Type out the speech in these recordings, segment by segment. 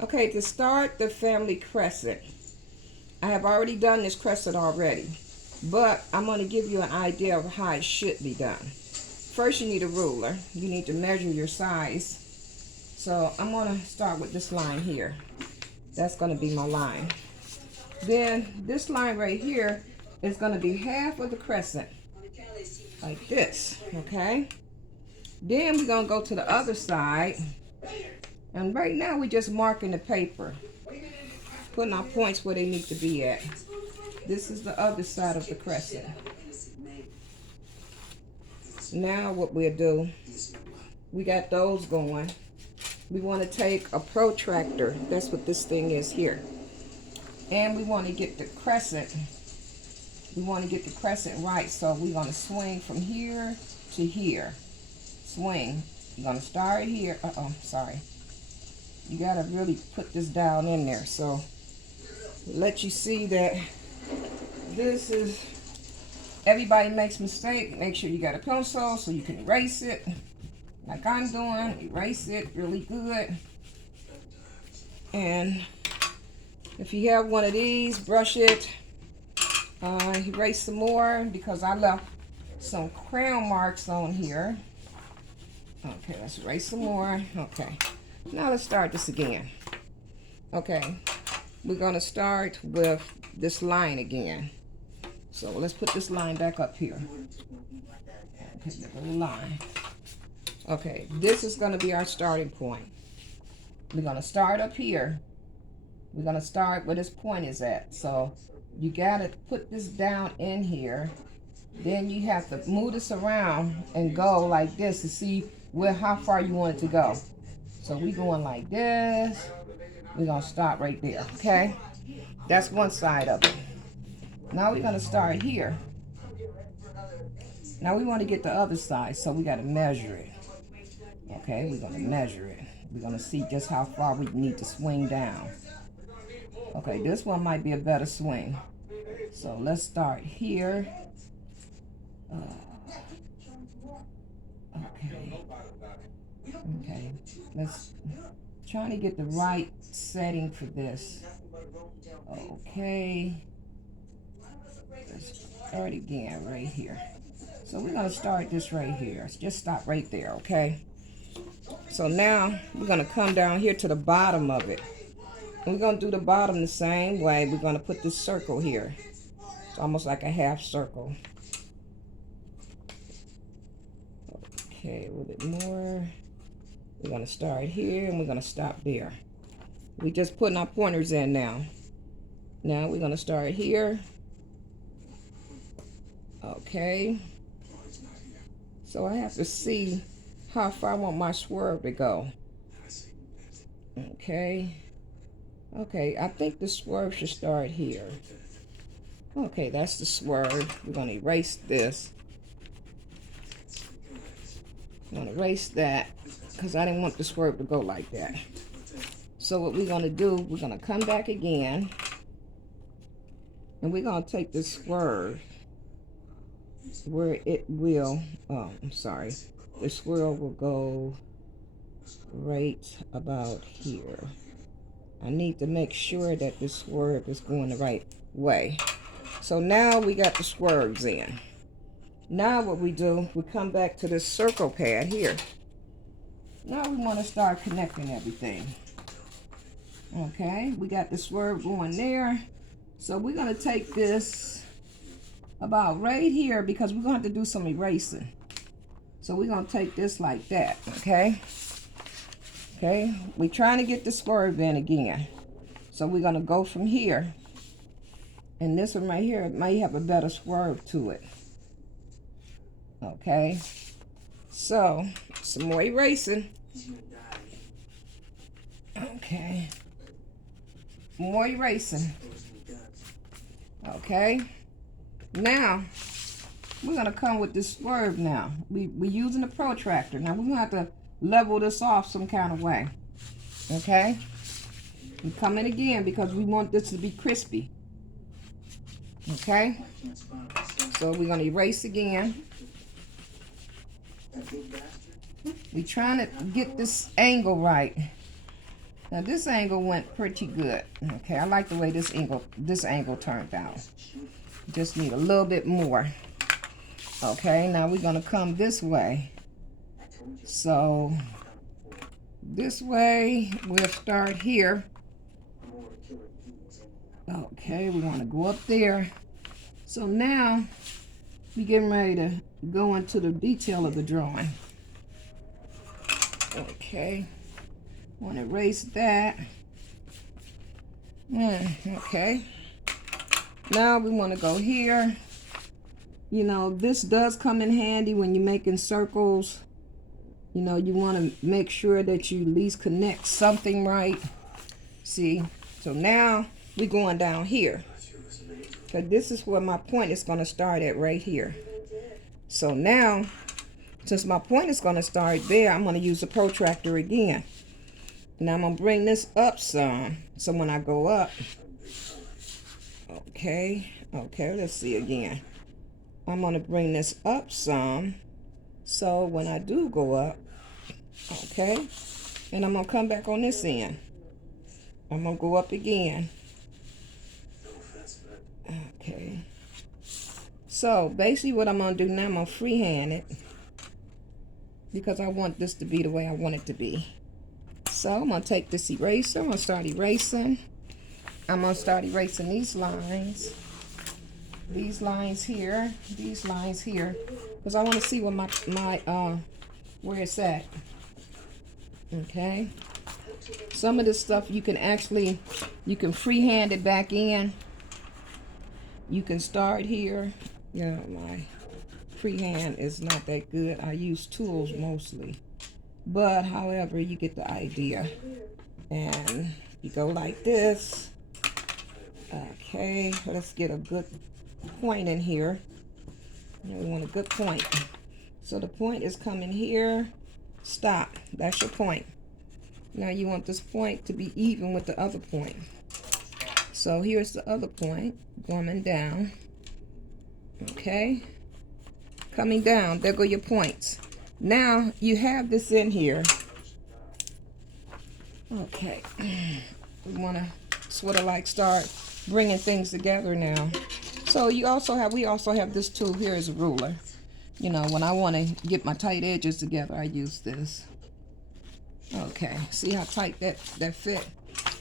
Okay, to start the family crescent, I have already done this crescent already, but I'm going to give you an idea of how it should be done. First, you need a ruler. You need to measure your size. So I'm going to start with this line here. That's going to be my line. Then this line right here is going to be half of the crescent, like this, okay? Then we're going to go to the other side. And right now we're just marking the paper, putting our points where they need to be at. This is the other side of the crescent. Now what we'll do, we got those going. We want to take a protractor. That's what this thing is here. And we want to get the crescent. We want to get the crescent right. So we're going to swing from here to here. Swing. You're going to start here. Sorry. You got to really put this down in there. So let you see that this is, everybody makes mistake. Make sure you got a pencil so you can erase it. Like I'm doing, erase it really good. And if you have one of these, brush it. Erase some more because I left some crown marks on here. Okay, let's erase some more. Okay, now let's start this again. Okay, we're gonna start with this line again. So let's put this line back up here. Okay, the little line. Okay, this is gonna be our starting point. We're gonna start up here. We're gonna start where this point is at. So you gotta put this down in here. Then you have to move this around and go like this to see how far you want it to go. So we going like this. We're gonna stop right there, okay? That's one side of it. Now we're gonna start here. Now we want to get the other side, so we gotta measure it. Okay, we're gonna measure it. We're gonna see just how far we need to swing down. Okay, this one might be a better swing. So let's start here. Okay, let's try to get the right setting for this. Okay, let's start again right here. So we're gonna start this right here. Just stop right there, okay? So now we're gonna come down here to the bottom of it. And we're gonna do the bottom the same way. We're gonna put this circle here. It's almost like a half circle. Okay, a little bit more. We're gonna start here and we're gonna stop there. We just putting our pointers in now. Now we're gonna start here. Okay. So I have to see how far I want my swerve to go. Okay. Okay, I think the swerve should start here. Okay, that's the swerve. We're gonna erase this. I'm gonna erase that because I didn't want the swerve to go like that. So what we're gonna do, we're gonna come back again and we're gonna take this swerve where it will, the swerve will go right about here. I need to make sure that this swerve is going the right way. So now we got the swerves in. Now what we do, we come back to this circle pad here. Now we want to start connecting everything. Okay, we got the swerve going there. So we're going to take this about right here because we're going to have to do some erasing. So we're going to take this like that, okay? Okay, we're trying to get the swerve in again. So we're going to go from here. And this one right here might have a better swerve to it. Okay, so some more erasing. Okay, more erasing. Okay, now we're gonna come with this swerve now. We're using the protractor. Now we're gonna have to level this off some kind of way. Okay, we come in again because we want this to be crispy. Okay, so we're gonna erase again. We're trying to get this angle right. Now this angle went pretty good. Okay, I like the way this angle turned out. Just need a little bit more. Okay, now we're gonna come this way. So this way, we'll start here. Okay, we want to go up there. So now we're getting ready to go into the detail of the drawing. Okay, want to erase that. Okay, now we want to go here. You know, this does come in handy when you're making circles. You know, you want to make sure that you at least connect something right. See, so now we're going down here. Because this is where my point is going to start at, right here. So now, since my point is going to start there, I'm going to use the protractor again. Now I'm going to bring this up some. So when I go up, okay, let's see again. I'm going to bring this up some. So when I do go up, okay, and I'm going to come back on this end. I'm going to go up again. Okay. So basically what I'm going to do now, I'm going to freehand it. Because I want this to be the way I want it to be. So I'm going to take this eraser. I'm going to start erasing. I'm going to start erasing these lines. These lines here. These lines here. Because I want to see where where it's at. Okay. Some of this stuff you can freehand it back in. You can start here. You know, my freehand is not that good. I use tools mostly. But however, you get the idea. And you go like this. Okay, let's get a good point in here. We want a good point. So the point is coming here. Stop. That's your point. Now you want this point to be even with the other point. So here's the other point coming down. Okay. Coming down. There go your points. Now you have this in here. Okay. We want to sort of like start bringing things together now. So we also have this tool here as a ruler. You know, when I want to get my tight edges together, I use this. Okay, see how tight that fit?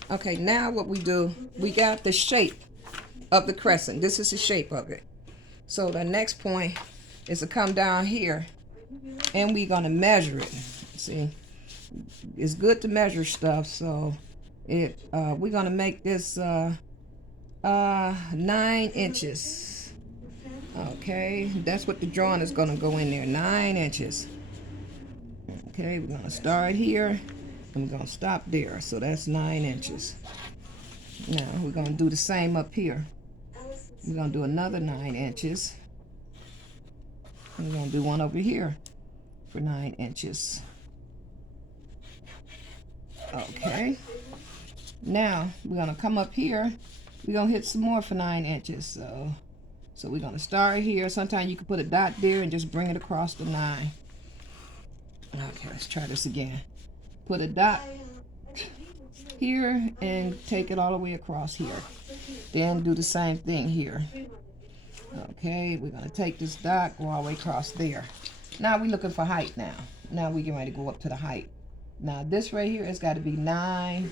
Okay, now what we do, we got the shape of the crescent. This is the shape of it. So the next point is to come down here and we're going to measure it. See, it's good to measure stuff. So we're going to make this 9 inches. Okay, that's what the drawing is going to go in there, 9 inches. Okay, we're going to start here and we're going to stop there. So that's 9 inches. Now we're going to do the same up here. We're going to do another 9 inches. And we're going to do one over here for 9 inches. Okay. Now we're going to come up here. We're going to hit some more for 9 inches. So we're going to start here. Sometimes you can put a dot there and just bring it across the 9. Okay, let's try this again. Put a dot here and take it all the way across here. Then do the same thing here. Okay, we're going to take this dot, go all the way across there. Now we're looking for height now. Now we're getting ready to go up to the height. Now this right here has got to be 9.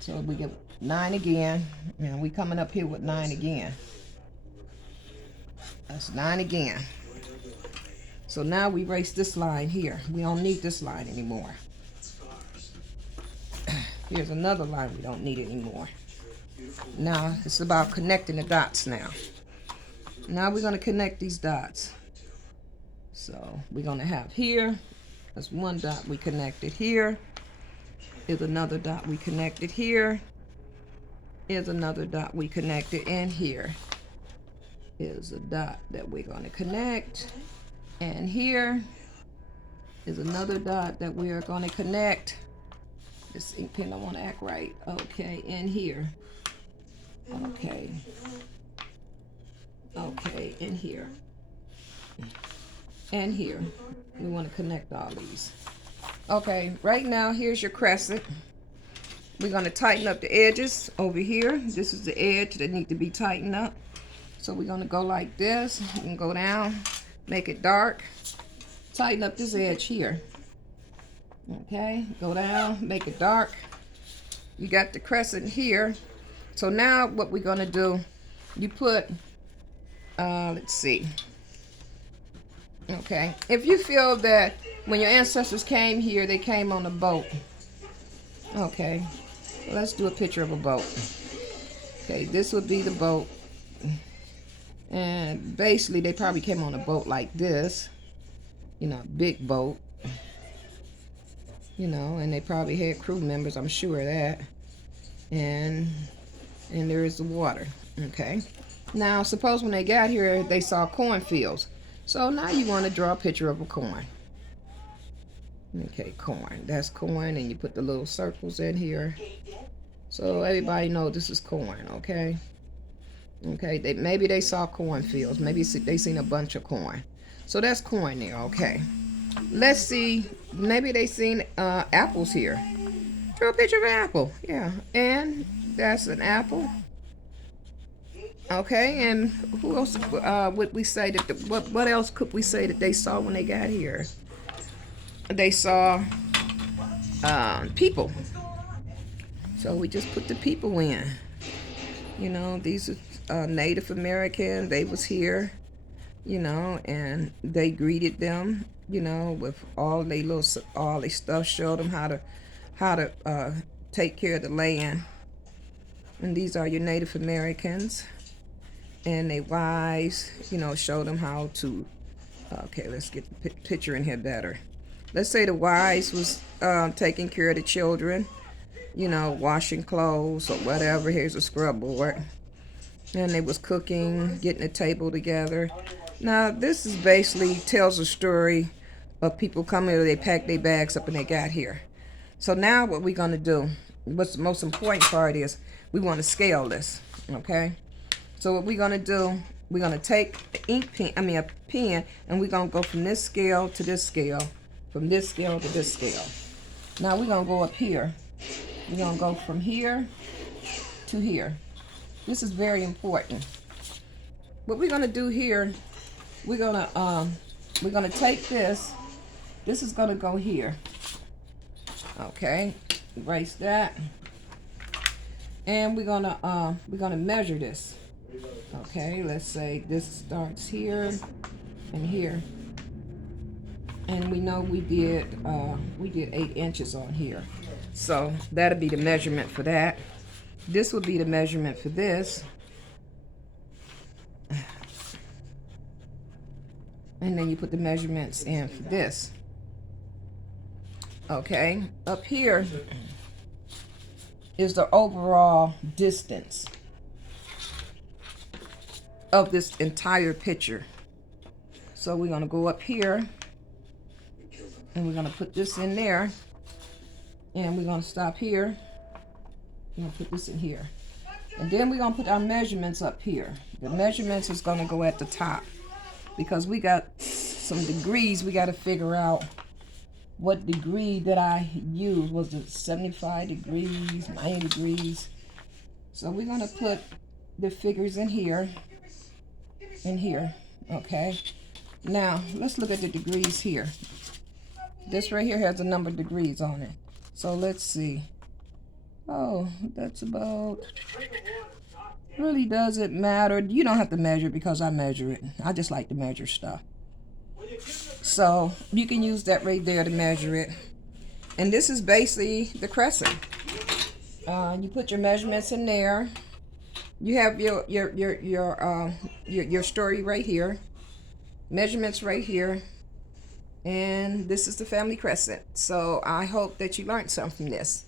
So we get 9 again. And we coming up here with 9 again. That's 9 again. So now we erase this line here. We don't need this line anymore. Here's another line we don't need anymore. Now it's about connecting the dots now. Now we're going to connect these dots. So we're going to have here. That's one dot we connected here. Here's another dot we connected here. Here's another dot we connected in here. Here's a dot that we're going to connect. And here is another dot that we are going to connect. This ink pen don't want to act right. Okay, in here. Okay. Okay, in here. And here. We want to connect all these. Okay, right now here's your crescent. We're going to tighten up the edges over here. This is the edge that need to be tightened up. So we're going to go like this. You can go down, make it dark. Tighten up this edge here. Okay, go down, make it dark. You got the crescent here. So now what we're going to do, you put, let's see. Okay, if you feel that when your ancestors came here, they came on a boat. Okay, let's do a picture of a boat. Okay, this would be the boat. And basically, they probably came on a boat like this. You know, big boat. You know, and they probably had crew members, I'm sure of that. And there is the water. Okay. Now, suppose when they got here, they saw cornfields. So now you want to draw a picture of a corn. Okay, corn. That's corn, and you put the little circles in here. So everybody knows this is corn, okay? Okay, maybe they saw cornfields. Maybe they seen a bunch of corn. So that's corn there, okay. Let's see, maybe they seen apples here. Draw a picture of an apple, yeah. And that's an apple. Okay, and who else would we say that, what else could we say that they saw when they got here? They saw people. So we just put the people in. You know, these are Native American. They was here, you know, and they greeted them, you know, with all their stuff. Showed them how to take care of the land. And these are your Native Americans, and they wives, you know, showed them how to. Okay, let's get the picture in here better. Let's say the wives was taking care of the children, you know, washing clothes or whatever. Here's a scrub board. And they was cooking, getting the table together. Now, this is basically tells a story of people coming, or they packed their bags up and they got here. So now what we're going to do, what's the most important part is, we want to scale this, okay? So what we're going to do, we're going to take a pen, and we're going to go from this scale to this scale. From this scale to this scale. Now we're going to go up here. We're going to go from here to here. This is very important. What we're going to do here, we're going to take this. This is going to go here. Okay. Erase that. And we're going to measure this. Okay, let's say this starts here and here. And we know we did 8 inches on here. So that'll be the measurement for that. This will be the measurement for this. And then you put the measurements in for this. Okay, up here is the overall distance of this entire picture. So we're going to go up here. And we're going to put this in there. And we're going to stop here. We're going to put this in here. And then we're going to put our measurements up here. The measurements is going to go at the top. Because we got some degrees. We got to figure out what degree that I used. Was it 75 degrees, 90 degrees? So we're going to put the figures in here. In here. Okay. Now, let's look at the degrees here. This right here has a number of degrees on it. So let's see. Oh, that's about... Really doesn't matter. You don't have to measure because I measure it. I just like to measure stuff. So you can use that right there to measure it. And this is basically the crescent. You put your measurements in there. You have your story right here. Measurements right here. And this is the family crescent. So I hope that you learned something from this.